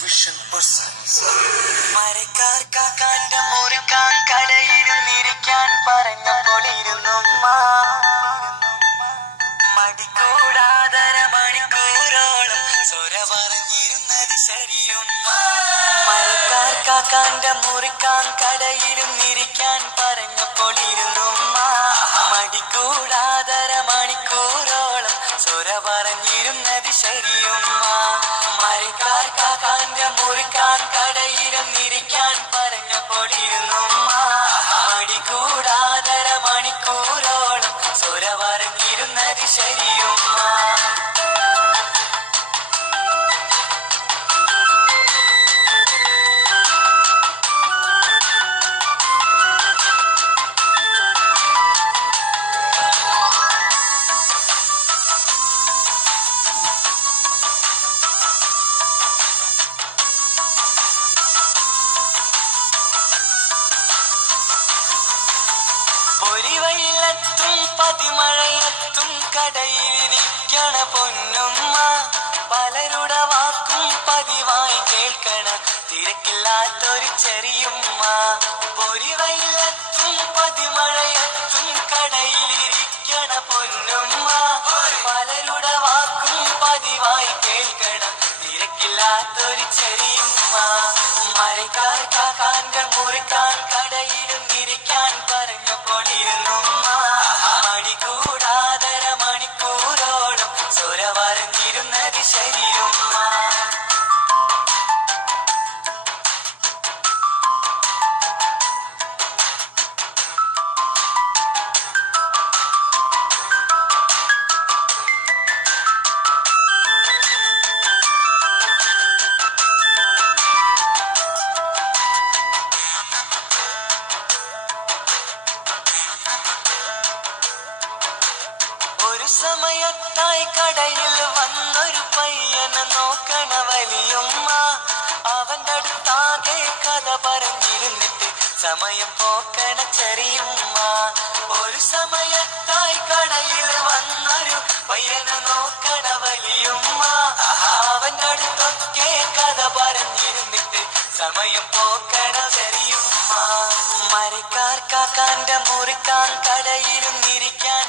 Vision presents. Marakkar കാക്കാന്റെ മുറിക്കാൻ കടയിരുന്നിരിക്കാൻ പറഞ്ഞപ്പോളിരുന്നുമ്മ മടിക്കൂടാതര മണിക്കൂറോളം സ്വര പറഞ്ഞിരുന്നത് ശരിയുമ്മ. മരക്കാർ കാക്കാന്റെ മുറിക്കാൻ കടയിരുന്നിരിക്കാൻ പറഞ്ഞപ്പോളിരുന്നുമ്മ മടിക്കൂടാതര മണിക്കൂറോളം സ്വര പറഞ്ഞിരുന്നത് ശരിയുമ്മ. മരക്കാർ കാക്കാന്റെ മുറിക്കാൻ കടയിരുന്നിരിക്കാൻ പറഞ്ഞപ്പോളിരുന്നുമ്മ മടിക്കൂടാതര മണിക്കൂറോളം സ്വര പറഞ്ഞിരുന്നത് ശരിയുമ്മ. പൊരിവയിലെത്തും പതിമഴയത്തും കടയിലിരിക്കണ പൊന്നുമ്മ പലരുടെ വാക്കും പതിവായി കേൾക്കണ തിരക്കില്ലാത്തൊരു ചെറിയുമ്മ. പൊരിവയിലെത്തും പതിമഴയത്തും കടയിലിരിക്കണ പൊന്നുമ്മ പലരുടെ വാക്കും പതിവായി കേൾക്കണ തിരക്കില്ലാത്തൊരു ചെറിയുമ്മ. മരക്കാർ കാക്കാന്റെ മുറിക്കാൻ കടയിരുന്നിരിക്കാൻ പറഞ്ഞപ്പോളിരുന്നുമ്മ മണിക്കൂടാതര മണിക്കൂറോളം സ്വര പറഞ്ഞിരുന്നത് ശരിയുമ്മ. ഒരു സമയത്തായി കടയിൽ വന്നൊരു പയ്യനെ നോക്കണ വലിയുമ്മ അവന്റെ അടുത്താകെ കഥ പറഞ്ഞിരുന്നിട്ട് സമയം പോക്കണ ചെറിയുമ്മ. ഒരു സമയത്തായി കടയിൽ വന്നൊരു പയ്യനെ നോക്കണ വലിയുമ്മ അവന്റെ അടുത്തൊക്കെ കഥ പറഞ്ഞിരുന്നിട്ട് സമയം പോക്കണ ചെറിയുമ്മ. മരക്കാർ കാക്കാന്റെ മുറിക്കാൻ കടയിരുന്നിരിക്കാൻ